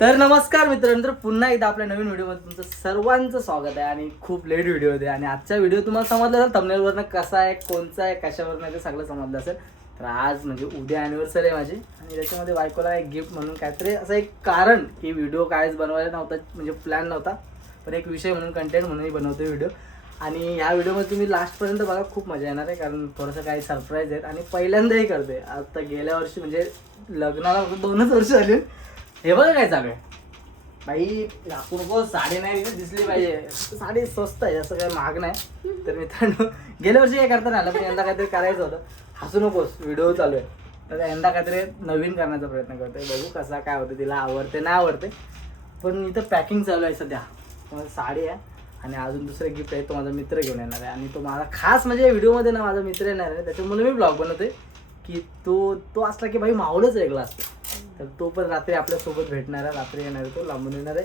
तर नमस्कार मित्रांनो, पुन्हा एकदा आपल्या नवीन व्हिडिओमध्ये तुमचं सर्वांचं स्वागत आहे. आणि खूप लेट व्हिडिओ होते आणि आजचा व्हिडिओ तुम्हाला समजला असेल थंबनेलवरनं कसा आहे, कोणचा आहे, कशावरनं आहे ते सगळं समजलं असेल. तर आज म्हणजे उद्या ॲनिव्हर्सरी आहे माझी आणि त्याच्यामध्ये बायकोला एक गिफ्ट म्हणून काहीतरी असं एक कारण की व्हिडिओ कायच बनवायला नव्हता, म्हणजे प्लॅन नव्हता, पण एक विषय म्हणून कंटेंट म्हणूनही बनवतो व्हिडिओ. आणि ह्या व्हिडिओमध्ये तुम्ही लास्टपर्यंत बघा, खूप मजा येणार आहे कारण थोडंसं काही सरप्राईज आहेत आणि पहिल्यांदाही करते. आता गेल्या वर्षी म्हणजे लग्नाला 2च वर्ष झाली. हे बघा काय चालू आहे बाई, दाखवू नको, साडी नाही दिसली पाहिजे, साडी स्वस्त आहे, असं काही महाग नाही. तर मित्रांनो, गेल्या वर्षी काय करता नाही आलं, पण यंदा काहीतरी करायचं होतं. हसू नकोस, व्हिडिओ चालू आहे. तर यंदा काहीतरी नवीन करण्याचा प्रयत्न करतोय, बघू कसा काय होतं, तिला आवडते नाही आवडते. पण इथं पॅकिंग चालू आहे सध्या. मला साडी आहे आणि अजून दुसरं गिफ्ट आहे, तो माझा मित्र घेऊन येणार आहे. आणि तो माझा खास म्हणजे व्हिडिओमध्ये ना माझा मित्र येणार आहे, त्याच्यामुळे मी ब्लॉग बनवते की तो असला की भाई माहोलच वेगळा असतो. तर तो पण रात्री आपल्यासोबत भेटणार आहे, रात्री येणार आहे, तो लांबून येणार आहे.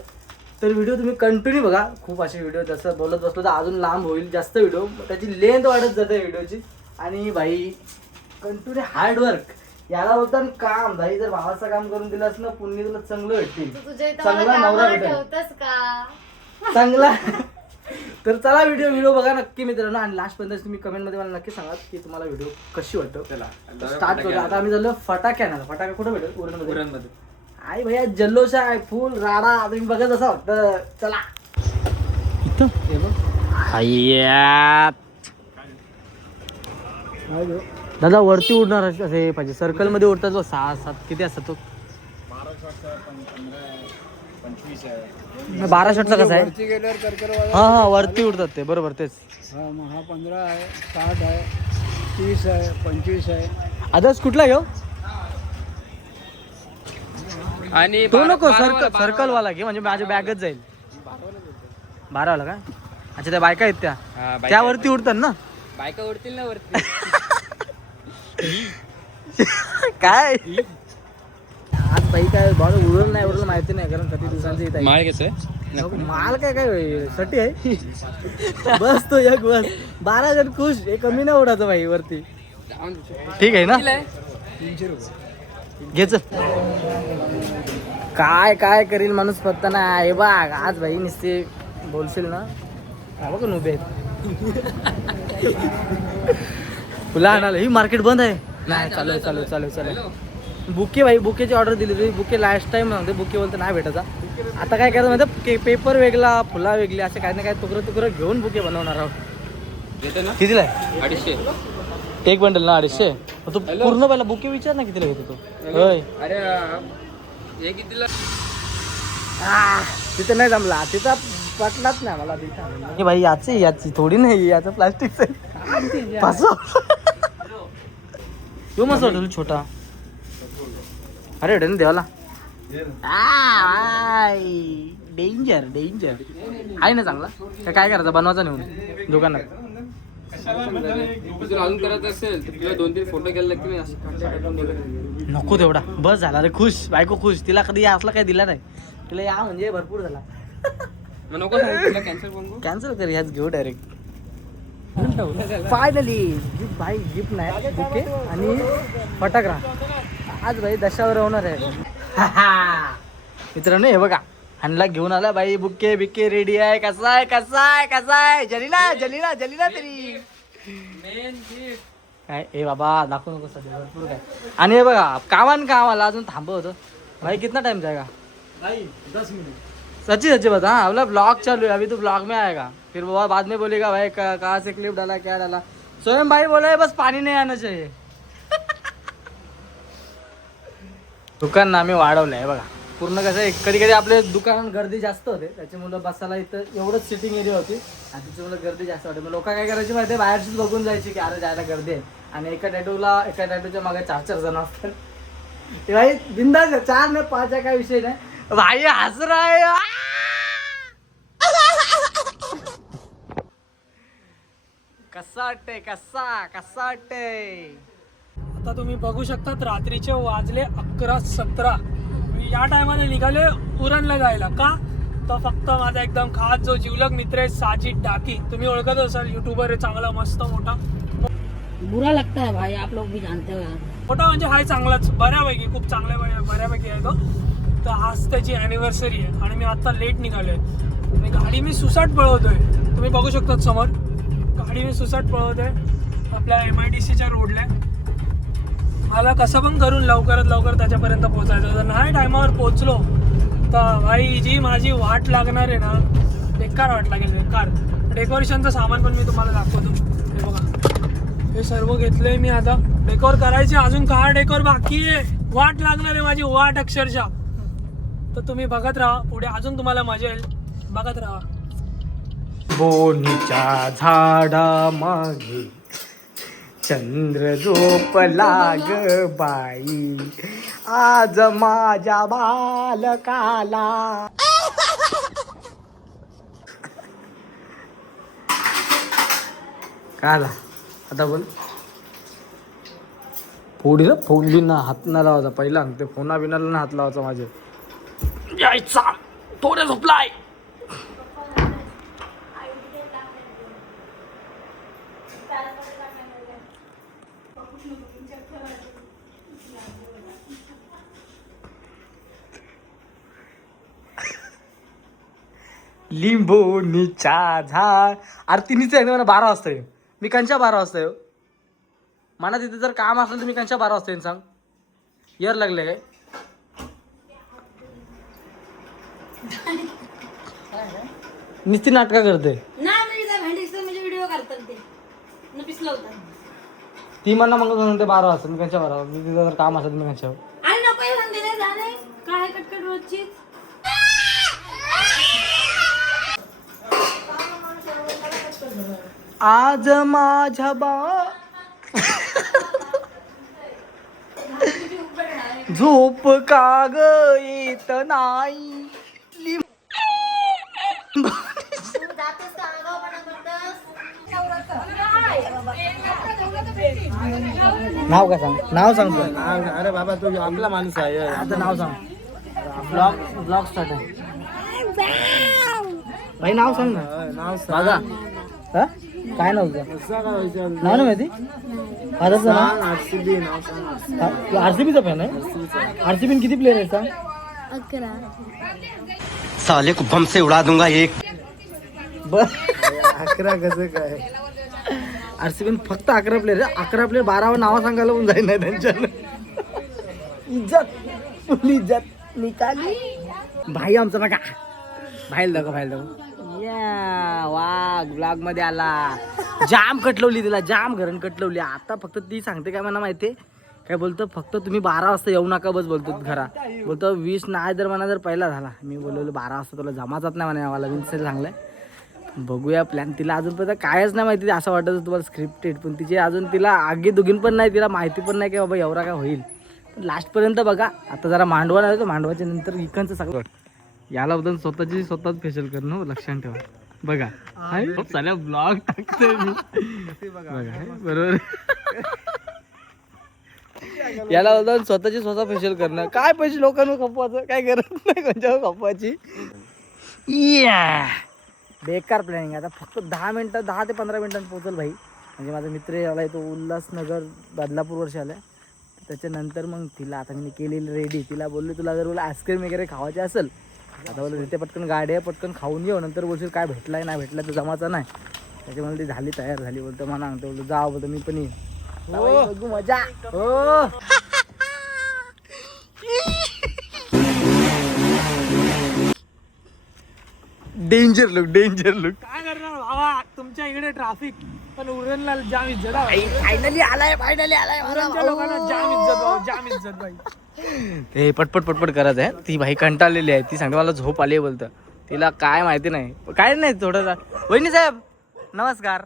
तर व्हिडिओ तुम्ही कंटिन्यू बघा. खूप असे व्हिडिओ जसं बोलत बसलो तर अजून लांब होईल जास्त व्हिडिओ, त्याची लेंथ वाढत जाते व्हिडिओची. आणि भाई कंटिन्यू हार्डवर्क याला बोलतात काम. भाई जर भावाचं काम करून दिलंस ना, पुण्य तुला चांगलं भेटतील, चांगला नवरा भेटेल चांगला. तर चला व्हिडिओ बघा नक्की मित्रांनो. आणि लास्ट पर्यंत तुम्ही कमेंटमध्ये मला नक्की सांगा की तुम्हाला व्हिडिओ कशी वाटतो. त्याला स्टार्ट करू. आता आम्ही झालो फटाके आणायला. फटाका कुठे भेटेल? उरणमध्ये. आई भैया जल्लोष आहे, फुल राडा तुम्ही बघत असं वाटतं. चला इथं हे बघ दादा, वरती उडणार असे पाहिजे, सर्कल मध्ये उडतात तो 6-7 किती असतात तो? 12 शॉटचा कसा आहे? हा वरती उडतात ते, बरोबर तेच. हा 15 आहे, 60 आहे, 30 आहे, 25 आहे. आदर्श कुठला घेऊ? आणि तो नको, सर्कल वाला घे, म्हणजे माझी बॅगच जाईल. 12 वाला का? अच्छा, त्या बायका आहेत त्या वरती उडतात ना? बायका उडतील ना वरती. काय आज बाई काय बॉल उडवलं नाही उडवलं माहिती नाही, कारण किती दिवसांची इथे माळ कसं माल काय साठी आहे. बस तो एक बस 12 जण खुश, हे कमी नाही उडायचं भाई वरती. ठीक आहे ना? 300 रुपये घेच. काय काय करील माणूस पत्ता नाही. हे बघ आज भाई नुसते बोलशील ना, बघ उभे फुला आणायला. ही मार्केट बंद आहे. नाही चालू. बुके भाई, बुकेची ऑर्डर दिली होती. बुके लास्ट टाइम नव्हते, बुके बोलते नाही भेटायचा. आता काय करायचं माहिती, पेपर वेगळा, फुला वेगळी, असे काही ना काही तुकडं घेऊन बुके बनवणार आहोत. कितीला आहे? 250 एक बंडल ना 250. तू पूर्ण पहिला बुके विचार ना कितीला घेतो तो. होय अरे हे कितीला? तिथं नाही जमला, तिथं पटलाच नाही मला तिथं. भाई याची थोडी नाही, याचं प्लास्टिकचं तो मस्त वाटतो छोटा. अरे डन देवाला डेंजर आहे ना चांगला. काय करायचं, बनवायचा नेऊन दुकानात. अजून करायचं असेल तर तुला 2-3 फोटो घ्यायला लागतील. नको तेवढा बस झाला रे. खुश बायको खुश. तिला कधी असला काही दिला नाही. तिला या म्हणजे भरपूर झाला. नको तुला कॅन्सल कर, ह्याच घेऊ डायरेक्ट. फायनली गिफ्ट भाई, गिफ्ट नाही बुके आणि फटाकरा. आज भाई दशावर होणार आहे. मित्रांनो हे बघा, हांडला घेऊन आला भाई. बुके बिके रेडी आहे. कसा आहे जलीना तरी काय. ए बाबा दाखवू नको सध्या, भरपूर काय. आणि हे बघा कामाला अजून थांबवतो भाई. कितना टाइम जाएगा भाई 10 मिनिट. सच्ची बता. हाँ अगला ब्लॉग चालू है, अभी तो ब्लॉग में आएगा, फिर वो बाद में बोलेगा भाई कहाँ से क्लिप डाला, क्या डाला. स्वयं भाई बोले बस पानी नहीं आना चाहिए. दुकान ना आम्ही वाढवलं आहे बघा पूर्ण. कसं आहे, कधी आपले दुकानात गर्दी जास्त होते, त्याच्यामुळं बसायला इथं एवढंच सिटिंग एरिया होती आणि त्याच्यामुळे गर्दी जास्त होते. मग लोक काय करायची माहिती आहे, बाहेरचीच बघून जायची की अरे जायला गर्दी आहे. आणि एका टॅटूच्या मागे 4-4 जण असतात. ते भाई बिंदास 4 नाही 5 आहे, काय विषय नाही. भाई हस रहा है. कसा वाटतंय. आता तुम्ही बघू शकतात रात्रीचे वाजले 11:17. मी या टायमाला निघाले उरणला जायला. का तर फक्त माझा एकदम खास जो जिवलग मित्र आहे साजिद डाकी, तुम्ही ओळखत असाल, युट्यूबर आहे चांगला मस्त मोठा. बुरा लगता है भाई, आप लोग भी जानते हो यार. मोठा म्हणजे हाय चांगलाच, बऱ्यापैकी खूप चांगल्या बऱ्यापैकी आहे तो. तर आज त्याची अॅनिव्हर्सरी आहे आणि मी आता लेट निघालोय आणि गाडी मी सुसाट पळवतोय. तुम्ही बघू शकता समोर गाडी मी सुसाट पळवतोय आपल्या MIDCच्या रोडला. मला कसं पण करून लवकरात लवकर त्याच्यापर्यंत पोहोचायचं. जर नाही टायमावर पोहोचलो तर भाई जी माझी वाट लागणार आहे ना, बेकार वाट लागेल, बेकार. डेकोरेशनचं सामान पण मी तुम्हाला दाखवतो. हे बघा, हे सर्व घेतलंय मी. आता डेकोर करायचे, अजून काय डेकोर बाकी आहे. वाट लागणार आहे माझी, वाट अक्षरशः. तर तुम्ही बघत राहा, पुढे अजून तुम्हाला मजा येईल, बघत राहा. बोनीच्या झाडा मागे चंद्र झोपला ग बाई, आज माझ्या बालकाला. काय आला आता बोल. फोडीला फोन बिना हात ना लावायचा पहिला, ते फोना बिनाला ना हात लावायचा माझे. यायचा थोडे झोपलाय. लिंबोनीच्या झाड. अरे तिन्हीच आहे मला 12 वाजता येऊ. मी कंच्या 12 वाजता येऊ. मला तिथे जर काम असेल तर मी कंच्या 12 वाजता येईन सांग. यार लागले काय नुसती नाटका करते व्हिडिओ करतात ते न पिसलं होतं. ती मला मग म्हणते 12 वाजता, मी कंच्या 12 मी तिथं जर काम असेल मी कंच्या. अरे नको म्हणते नाही झाले काय कटकट रोजची. आज माझ्या झोप का ग येत नाही. नाव काय सांग, नाव सांगतो. अरे बाबा तू आपला माणूस आहे. आता नाव सांग. ब्लॉग स्टार्ट आहे भाई. नाव सांग ना. नाव माझा हा काय नाव तुझं? नाव ना माहिती माझं नाव. RCB नाव सांग. RCBचा फॅन आहे. RCB किती प्लेअर आहे सांग? 11. साले को बम से उड़ा दूंगा एक. बर 11 कसं काय? RCB फक्त 11 प्लेअर आहे. 11 प्लेअर 12 नावं सांगायला पण जाईल नाही त्यांच्या. इज्जत फुल इज्जत निकाली भाई आमचा बघा. बाहेर दाखव, बाहेर दाखव. या वाघ ब्लॉग मध्ये आला. जाम कटलवली तिला, जाम घरण कटलवली. आता फक्त ती सांगते काय मला माहितीये काय बोलतो, फक्त तुम्ही 12 वाजता येऊ नका बस बोलतो घरा. बोलतो 20 नाही जर म्हणा जर पहिला झाला. मी बोलवलो 12 वाजता तुला जमाचाच नाही म्हणा. मला 20 सांगलंय. बघूया प्लॅन. तिला अजूनपर्यंत कायच नाही माहिती. असं वाटतं तुम्हाला स्क्रिप्टेड, पण तिची अजून तिला आगी दुगीन पण नाही. तिला माहिती पण नाही की बाबा एवढा काय होईल. पण लास्टपर्यंत बघा. आता जरा मांडवा नाही तर मांडवाच्या नंतर इकडचं सगळं याला बद्दल स्वतःच फेशियल करणं हो, लक्षात ठेवा. बघा चालेल ब्लॉग टाकतोय मी. बघा बरोबर. याला बद्दल स्वतः फेशियल करणं. काय पैसे लोकांना खपवायचं काय गरज नाही कोणत्या खपवायची. बेकार प्लॅनिंग. आता फक्त 10 मिनटं 10 ते 15 मिनिटांत पोहोचल भाई. म्हणजे माझा मित्र आलाय तो उल्हासनगर बदलापूर वर्ष आलाय. त्याच्यानंतर मग तिला आता मी केलेली रेडी. तिला बोललो तुला जर बोला आईस्क्रीम वगैरे खावायचे असेल आता बोललो तिथे पटकन गाडी आहे पटकन खाऊन येऊ. नंतर बोलशील काय भेटलाय नाही भेटला तर जमाचा नाही. त्याच्यामुळे ती झाली तयार झाली. बोलतो मला सांगतो बोलतो जा बोलतो मी पण येईन. बघू मजा. हो डेंजर लुक काय करणार बाबा, तुमच्या इकडे ट्रॅफिक पण उरणला जाम इज्जत आहे. फायनली आलाय उरणच्या लोकांना जाम इज्जत भाऊ, जाम इज्जत भाई. हे पटपट करत आहे. ती भाई कंटाळलेली आहे. ती सांगते मला झोप आली बोलतं. तिला काय माहिती नाही काय नाही. थोडं वहिनी साहेब नमस्कार.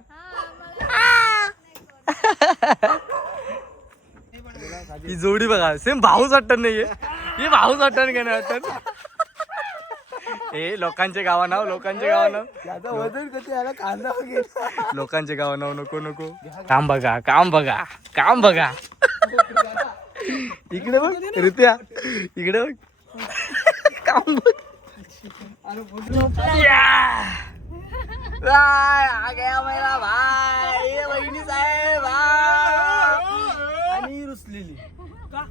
ही जोडी बघा सेम भाऊच वाटत नाहीये. ही भाऊच वाटत का नाही वाटत. हे लोकांचे गावा नाव लोकांचे गावा नाव नको. काम बघा. इकडे बघ रित्या, इकडे बघ काम बघ. आ गया मेरा भाई. वहिनी साहेब आणि रुसलेली का.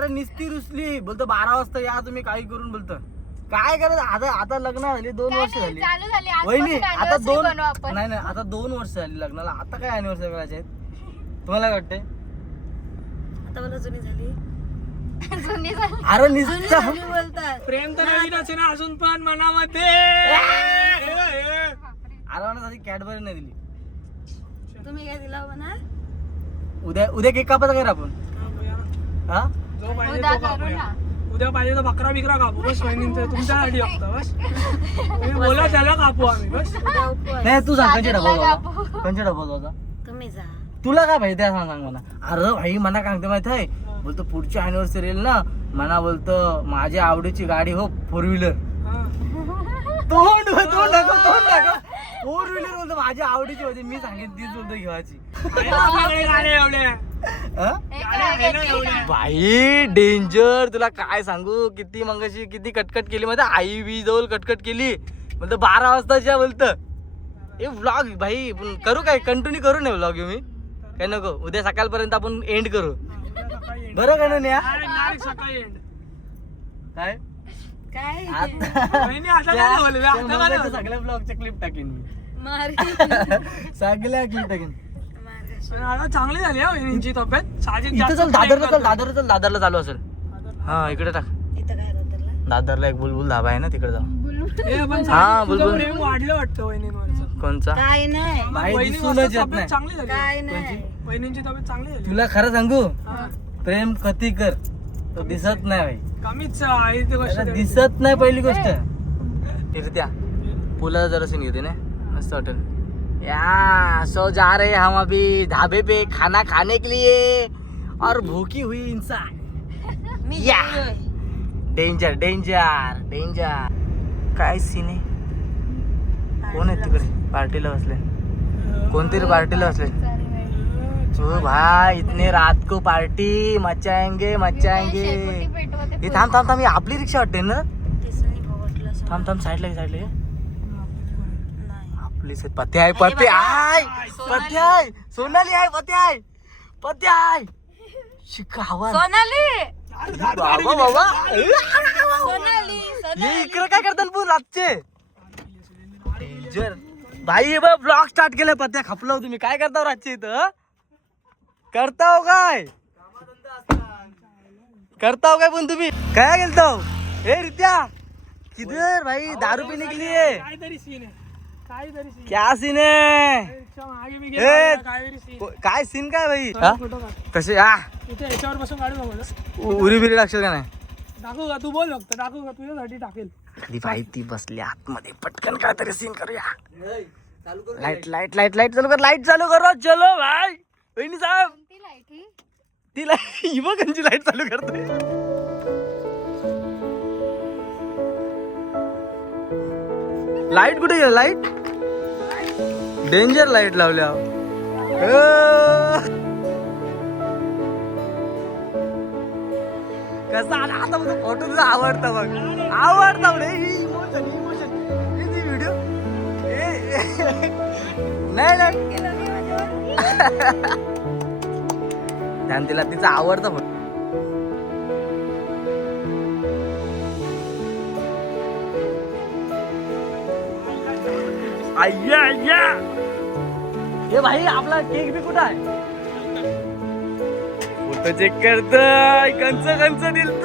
अरे निस्ती रुसली बोलतो 12 वाजता या तुम्ही काही करून बोलतो काय करायचं आता लग्न झाली 2 वर्ष झाली चालू झाली वहिनी आजपासून आता anniversary 2 बनवू आपण. नाही आता 2 वर्ष झाली लग्नाला आता काय अॅनिव्हर्सरी करायचे आहेत तुम्हाला काय वाटतंय आता मला जुनी झाली जुनी झाली. अरे निस्ता जुनी बोलतात प्रेम तर नवीनच आहे ना अजून पण मनामध्ये अरे मला साधी कॅडबरी नाही दिली तुम्ही काय दिला हो ना उद्या केक कापायचा काय रे आपण हा जो पाहिजे उद्या तो करू कापूया. ना. उद्या पाहिजे तर बकरा बिकरा कापू बस वहिनींचं तुमच्यासाठी फक्त बस तुम्ही बोला त्याला कापू आम्ही बस उद्या उपवास नाही तू सांग कंचे साजूला डबा कापू. कंचे डबा होता तुम्ही जा तुला काय माहिती आहे सांग मला अरे भाई मला काय माहित आहे बोलतो पुढची अॅनिव्हर्सरी येईल ना मला बोलतो माझ्या आवडीची गाडी हो 4 व्हीलर हा. तोंड टाकव 4 व्हीलर बोलतो माझ्या आवडीची होती मी सांगेन तीच बोलतो घेवायची आहे ना आपल्याकडे गाड्या एवढ्या हा? हे गाड्या काय आहे ना घेतली एवढ्या का? भाई डेंजर तुला काय सांगू किती मंगाशी किती कटकट केली माहिती आई बी जवळ कटकट केली बोलतो 12 वाजताच्या बोलतं हे व्लॉग भाई करू काय कंटिन्यू करू नये व्लॉग मी काय नको उद्या सकाळपर्यंत आपण एंड करू उद्या सकाळी end. बरं का ना Direct सकाळी end. काय काय आता वहिनी आता काय बोलले? आता काय त्या बोलले? सगळ्या ब्लॉगच्या क्लिप टाकेन मी मारी सगळ्या क्लिप टाकेन पण आता चांगली झाली हा वहिनींची तब्येत साजिद इथं जास्त चल प्रेम दादरला चल करतो. दादरला चालू असेल हा इकडे टाक इथं काय होतं दादरला एक बुलबुल धाबा आहे ना तिकडे जाऊ हे पण हा, साजिद, तुझं बुलबुल. प्रेम वाढलं वाटतं वहिनींवरचं कोणचा काय नाही बाई वहिनी दिसूनच मस्त येत तब्येत नाही. चांगली झाली काय नाही वहिनींची तब्येत चांगली झाली तुला खरं सांगू हा. प्रेम कधी कर तो दिसत नाही भाई कमीच आहे ते गोष्ट त्याला तेवढी. दिसत नाही पहिली गोष्ट फिरत्या पुलाला जरा सीन घेते ना मस्त वाटेल या सो जा रहे हम अभी ढाबे पे खाना खाने के लिए और भूखी हुई इंसान मी या. गेलोय. डेंजर डेंजर डेंजर काय सीन आहे कोण आहे तिकडे पार्टीला बसले कोणतरी पार्टीला बसले ओ भाई इतने रात को पार्टी मचाएंगे मचाएंगे शेकोटी पेटवते हे थांब थांब थांब ही आपली रिक्षा वाटते ना तिसरी भोगटलं असं. थांब थांब साईडला साईडला नाही आपली पते आहे पते आहे पते आहे सोनाली आहे पते आहे शिका आवाज सोनाली बाबा बाबा सोनाली हे इकडे काय करतात पण रातचे डेंजर भाई ब्लॉग स्टार्ट केलं पत्या खपलो तुम्ही काय करता रातचे इथं करताव काय पण तुम्ही काय गेलताव हे रित्या किधर भाई दारू पीने के लिए काहीतरी सीन आहे काहीतरी सीन क्या सीन है मागे मी ए, गेलो काहीतरी सीन काय सीन काय भाई हा? फोटो काढ कसे हा इथे याच्यावर बसून काढू नको उरी बिरी लागशील का नाही टाकू का तू बोल फक्त टाकू का तुझ्यासाठी टाकेल कधी भाई ती बसली आतमध्ये पटकन काहीतरी सीन करूया लाईट चालू करो चलो भाई वहिनी साहेब ती लाईट ही ती लाईट ही बघ कंची लाईट चालू करते लाईट कुठे गेला लाईट डेंजर लाईट लावल्या कसा आला आता फोटो तुझा आवडता बघ आवडता इमोशन व्हिडिओ नाही ध्यान तिला तिचा आवडता फोटो अय्या अय्या हे भाई आपला केक बी कुठं आहे फोटो चेक करतोय कंच दिलत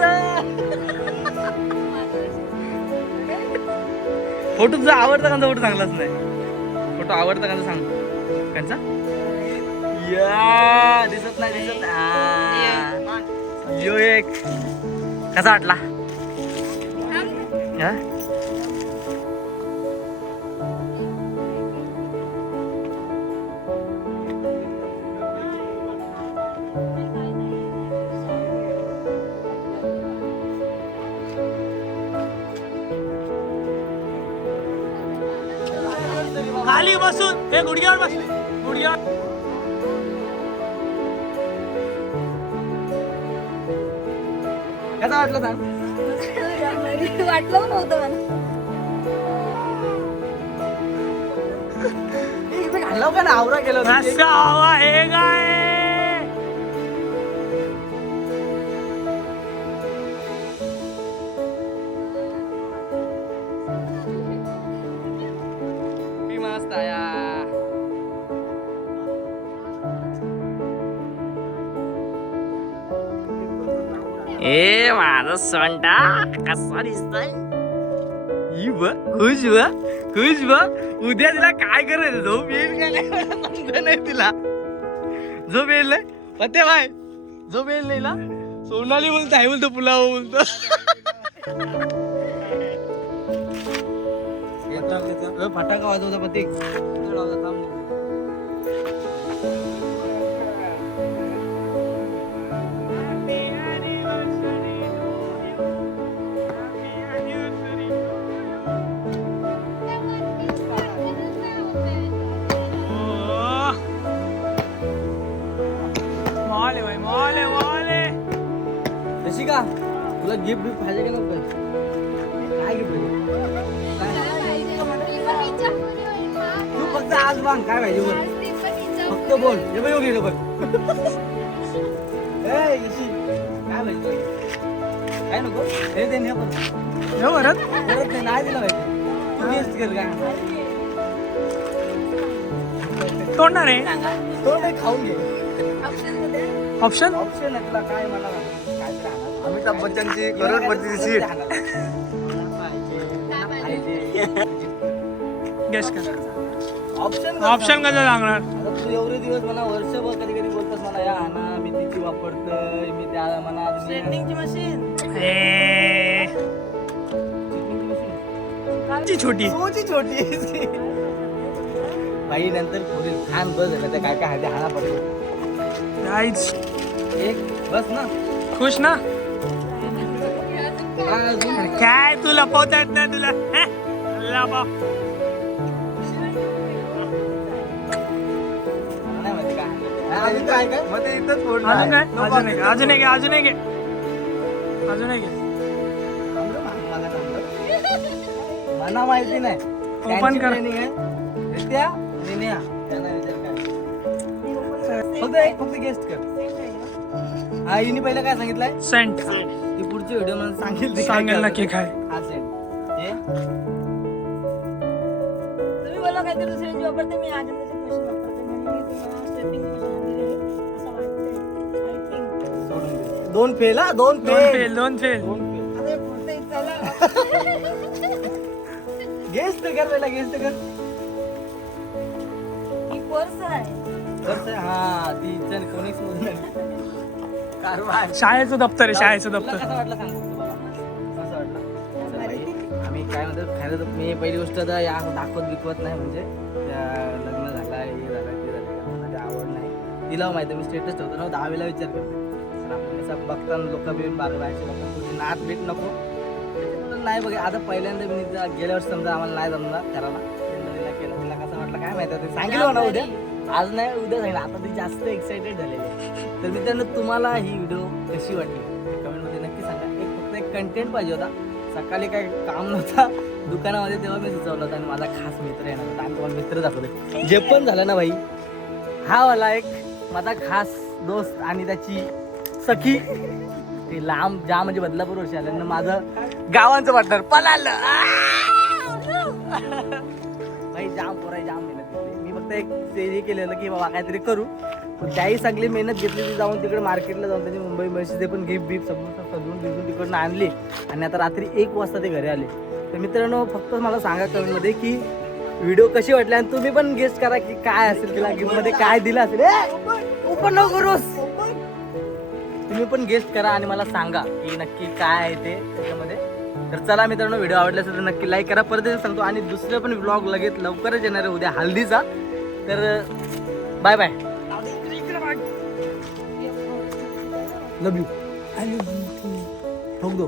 फोटो तुझा आवडता कंचा फोटो चांगलाच नाही फोटो आवडता कंचा सांग कंचा या दिसत नाही हा. यो एक कसा वाटला हा? खाली बसून हे गुडघ्यावर बसले गुडघ्यावर कसा वाटला सांग वाटलं नव्हतं मला घालव का ना आवरा केलं होतं ते. कसा हवा हे काय ए माझा सोंडा कसा दिसतोय खुश उद्या तिला काय करेल झोप येईल का नाही मला समजा नाही तिला झोप येईल नाही पते बाय झोप येईल नाही ना सोनाली बोलतो आहे बोलतो पुलाव बोलतो फटाका वाजवता पते कशी का तुला गिफ्ट बिफ्ट पाहिजे का नको काय गिफ्ट पाहिजे तू फक्त आज बांग काय पाहिजे बोल फक्त बोल हे बघ गेलो बघ ए कशी काय पाहिजे तुला? काय नको हे दे नाही परत नाही दिलं पाहिजे तू टेस्ट कर काय तोडणार आहे तो नाही खाऊन घे ऑप्शन ऑप्शन आहे तुला काय मला काय अमिताभ बच्चनची करोडपतीची सीट. गेस कर ऑप्शन ऑप्शन कसं सांगणार तू एवढे दिवस मला वर्षभर कधी कधी बोलतोस मला या ना मी तिची वापरतोय मी त्या मला सेटिंगची मशीन छोटी छोटी बाई नंतर पुढे खान बस झालं त्या काय काय आहे ते हाना पडतो गाईज एक बस ना खुश ना हा, अजून काय तू लपवता येत नाही तुला लपव नाही माहिती काय हा, अजून काय काय मग ते इथंच फोडलं अजून आहे. काय अजून एक अजून एक अजून एक अजून एक मला माहिती नाही Open कर. ट्रेनिंग आहे रित्या निन्या त्यांना विचार काय फक्त गेस्ट कर हा हिने पहिलं काय सांगितलंय सेंट ती पुढची व्हिडिओ मध्ये सांगेल ती काय सांगेल करते. नक्की काय हा सेंट हे तुम्ही बोला काहीतरी दुसऱ्यांची वापरते मी अजंताची मशीन वापरते म्हणून मी तुम्हाला स्टेपिंग मशीन आणलेली आहे असं वाटतंय आय थिंक सोडून दे. दोन फेल हा दोन दोन फेल फेल दोन फेल दोन फेल अरे पुढे चला गेस्ट कर पहिला गेस्ट कर ही पर्स आहे बस हा ती इच्छा कोणीच मधून कारवार शाळेचं दप्तर आहे शाळेचं तुला दप्तर कसं वाटलं सांग तुम्हाला कसं वाटलं चल बाई, आम्ही काय म्हणतो खायला तर मी पहिली गोष्ट तर या दाखवत बिकवत नाही म्हणजे त्या लग्न झालं हे झालं ते झालं मला ते आवड नाही तिला माहिती आहे, मी स्टेटस ठेवतो ना 10वीला विचार करते तर आपण कसं बघताना लोक बिन 12-12 लोक तुझी नात भेट नको त्याच्यामुळे नाही बघा आता पहिल्यांदा मी गेल्या वर्षी समजा आम्हाला नाही जमला करायला तिला केलं तिला कसं वाटलं काय माहिती ते सांगितलं ना उद्या आज नाही उद्या सांगितलं आता ती जास्त एक्साइटेड झालेली आहे तर मित्रांनो तुम्हाला ही व्हिडिओ कशी वाटली कमेंटमध्ये नक्की सांगा फक्त एक कंटेंट पाहिजे होता सकाळी काय काम नव्हता दुकानामध्ये तेव्हा मी सुचवलं होतं आणि माझा खास मित्र येणार होता आणि तुम्हाला मित्र दाखवले जे पण झालं ना भाई हा वाला एक माझा खास दोस्त आणि त्याची सखी ते लांब जा म्हणजे बदलापूर वर्षी आलं आणि माझं गावांचं वाटणार पळालं भाई जाम पोराई जाम मेहनत घेतली मी फक्त एक हे केलेलं की बाबा काहीतरी करू पण त्याही सगळी मेहनत घेतली ती जाऊन तिकडे मार्केटला जाऊन त्यांनी मुंबई मशीदे पण गिफ्ट बिफ्ट सजवून बिजून तिकडनं आणली आणि आता रात्री 1 वाजता ते घरी आले तर मित्रांनो फक्त मला सांगा कमेंटमध्ये की व्हिडिओ कशी वाटली आणि तुम्ही पण गेस्ट करा की काय असेल तिला गिफ्टमध्ये काय दिलं असेल ओपन नको करूस तुम्ही पण गेस्ट करा आणि मला सांगा की नक्की काय आहे ते त्याच्यामध्ये तर चला मित्रांनो व्हिडिओ आवडला असेल तर नक्की लाईक करा परत एकदा सांगतो आणि दुसरं पण व्लॉग लगेच लवकरच येणार आहे उद्या हल्दीचा तर बाय बाय लव यू ठोक दो